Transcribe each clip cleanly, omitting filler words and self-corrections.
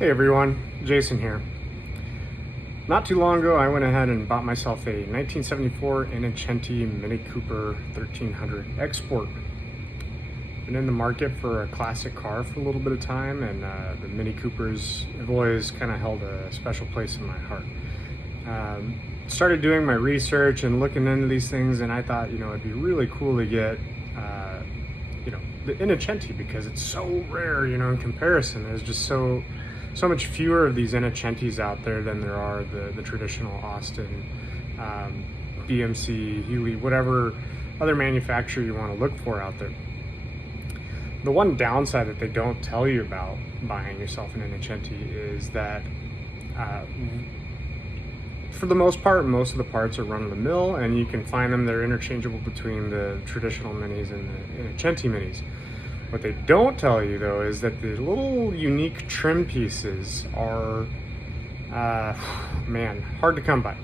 Hey everyone, Jason here. Not too long ago, I went ahead and bought myself a 1974 Innocenti Mini Cooper 1300 Export. Been in the market for a classic car for a little bit of time, and the Mini Coopers have always kind of held a special place in my heart. Started doing my research and looking into these things, and I thought, it'd be really cool to get, the Innocenti, because it's so rare, in comparison. There's just so much fewer of these Innocentis out there than there are the traditional Austin, BMC, Healy, whatever other manufacturer you want to look for out there. The one downside that they don't tell you about buying yourself an Innocenti is that for the most part, most of the parts are run-of-the-mill, and you can find them. They're interchangeable between the traditional Minis and the Innocenti Minis. What they don't tell you, though, is that the little unique trim pieces are, hard to come by,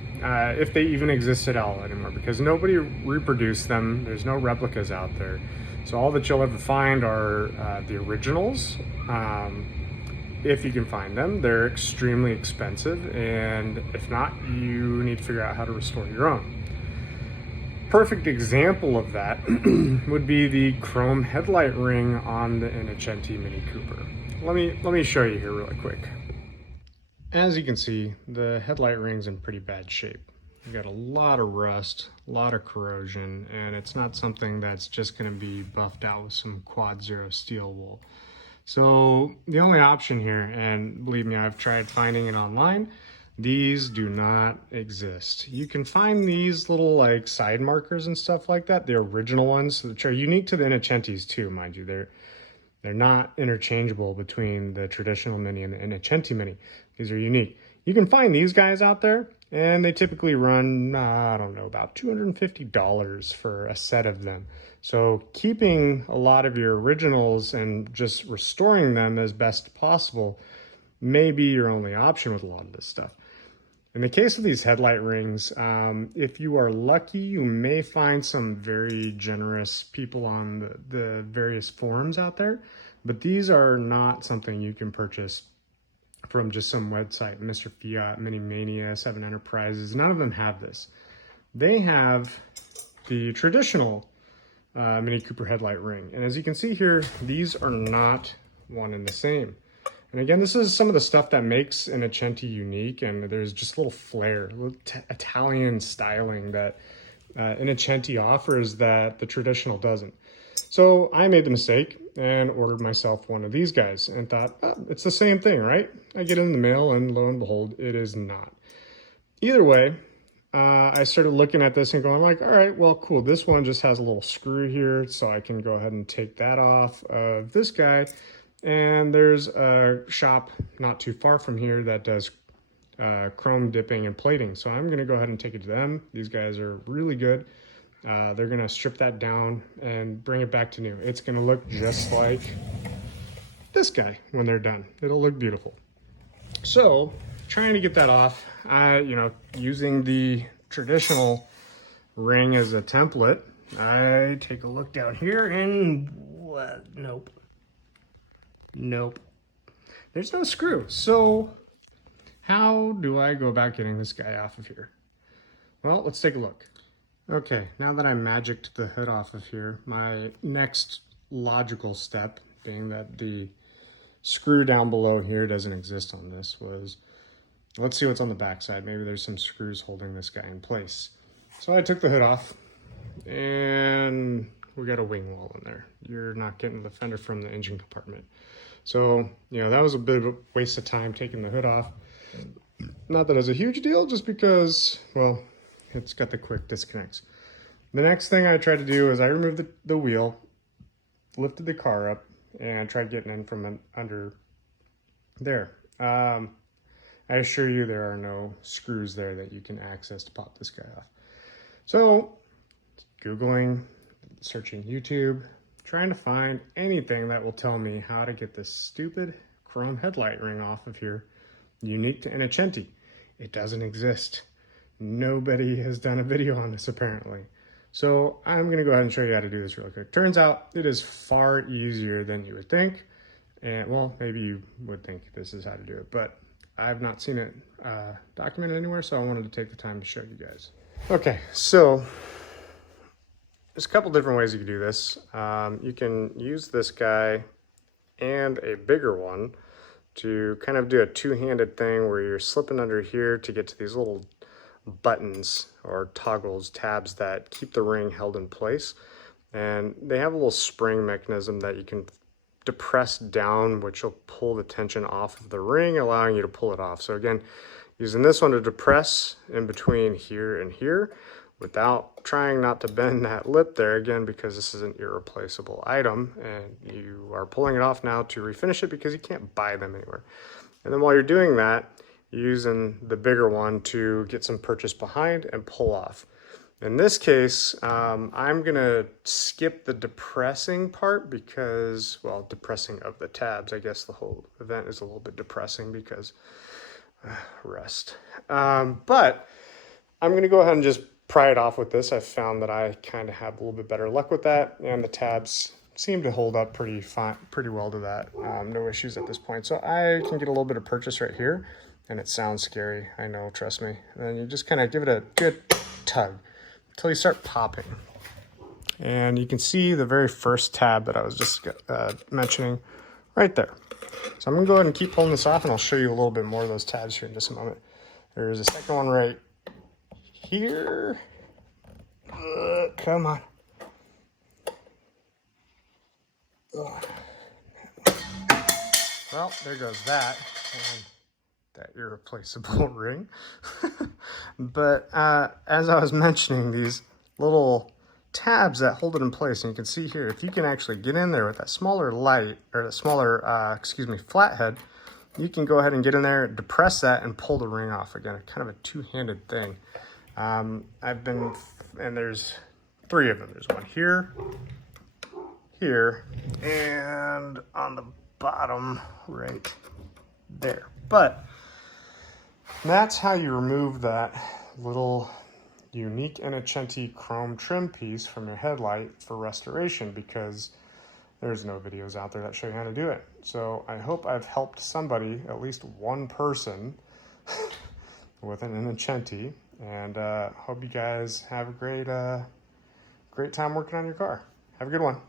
if they even exist at all anymore, because nobody reproduced them. There's no replicas out there. So all that you'll ever find are the originals. If you can find them. They're extremely expensive, and if not, you need to figure out how to restore your own. Perfect example of that would be the chrome headlight ring on the Innocenti Mini Cooper. Let me show you here really quick. As you can see, the headlight ring's in pretty bad shape. You've got a lot of rust, a lot of corrosion, and it's not something that's just going to be buffed out with some quad zero steel wool. So the only option here, and believe me, I've tried finding it online, these do not exist. You can find these little like side markers and stuff like that, the original ones, which are unique to the Innocentis too, mind you. They're not interchangeable between the traditional Mini and the Innocenti Mini. These are unique. You can find these guys out there, and they typically run, I don't know, about $250 for a set of them. So keeping a lot of your originals and just restoring them as best possible may be your only option with a lot of this stuff. In the case of these headlight rings, if you are lucky, you may find some very generous people on the various forums out there, but these are not something you can purchase from just some website, Mr. Fiat, Mini Mania, 7 Enterprises. None of them have this. They have the traditional Mini Cooper headlight ring. And as you can see here, these are not one and the same. And again, this is some of the stuff that makes an Innocenti unique, and there's just a little flair, a little Italian styling that Innocenti offers that the traditional doesn't. So I made the mistake and ordered myself one of these guys and thought, oh, it's the same thing, right? I get it in the mail, and lo and behold, it is not. Either way, I started looking at this and going like, all right, well, cool. This one just has a little screw here, so I can go ahead and take that off of this guy. And there's a shop not too far from here that does chrome dipping and plating. So I'm going to go ahead and take it to them. These guys are really good. They're going to strip that down and bring it back to new. It's going to look just like this guy when they're done. It'll look beautiful. So trying to get that off, using the traditional ring as a template, I take a look down here and what? Nope. There's no screw. So how do I go about getting this guy off of here? Well, let's take a look. Okay, now that I magicked the hood off of here, my next logical step, being that the screw down below here doesn't exist on this, was let's see what's on the back side. Maybe there's some screws holding this guy in place. So I took the hood off, and we got a wing wall in there. You're not getting the fender from the engine compartment. So, that was a bit of a waste of time taking the hood off. Not that it was a huge deal, just because, well, it's got the quick disconnects. The next thing I tried to do is I removed the wheel, lifted the car up, and tried getting in from under there. I assure you there are no screws there that you can access to pop this guy off. So, Googling, searching YouTube, trying to find anything that will tell me how to get this stupid chrome headlight ring off of here, unique to Innocenti. It doesn't exist. Nobody has done a video on this apparently. So I'm gonna go ahead and show you how to do this real quick. Turns out it is far easier than you would think. And well, maybe you would think this is how to do it, but I've not seen it documented anywhere, so I wanted to take the time to show you guys. Okay, so there's a couple different ways you can do this. You can use this guy and a bigger one to kind of do a two-handed thing where you're slipping under here to get to these little buttons or toggles, tabs that keep the ring held in place. And they have a little spring mechanism that you can depress down, which will pull the tension off of the ring, allowing you to pull it off. So again, using this one to depress in between here and here without trying not to bend that lip there, again, because this is an irreplaceable item and you are pulling it off now to refinish it because you can't buy them anywhere. And then while you're doing that, you're using the bigger one to get some purchase behind and pull off. In this case, I'm gonna skip the depressing part because, well, depressing of the tabs. I guess the whole event is a little bit depressing because rust. But I'm gonna go ahead and just pry it off with this. I found that I kind of have a little bit better luck with that, and the tabs seem to hold up pretty well to that. No issues at this point. So I can get a little bit of purchase right here, and it sounds scary, I know, trust me. And then you just kind of give it a good tug until you start popping. And you can see the very first tab that I was just mentioning right there. So I'm gonna go ahead and keep pulling this off, and I'll show you a little bit more of those tabs here in just a moment. There's a second one right here. Come on. Well, there goes that. And that irreplaceable ring. But as I was mentioning, these little tabs that hold it in place, and you can see here, if you can actually get in there with that smaller light, or the smaller, flathead, you can go ahead and get in there, depress that, and pull the ring off. Again, kind of a two-handed thing. And there's three of them. There's one here, here, and on the bottom right there. But that's how you remove that little unique Innocenti chrome trim piece from your headlight for restoration, because there's no videos out there that show you how to do it. So I hope I've helped somebody, at least one person, with an Innocenti, and hope you guys have a great time working on your car. Have a good one.